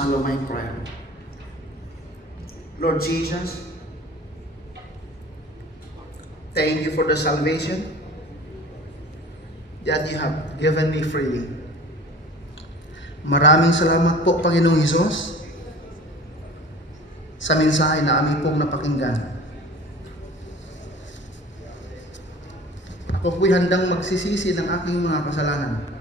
Follow my prayer. Lord Jesus, thank you for the salvation that you have given me freely. Maraming salamat po, Panginoong Hesus, sa mensahe na aming pong napakinggan. Ako po'y handang magsisisi ng aking mga kasalanan.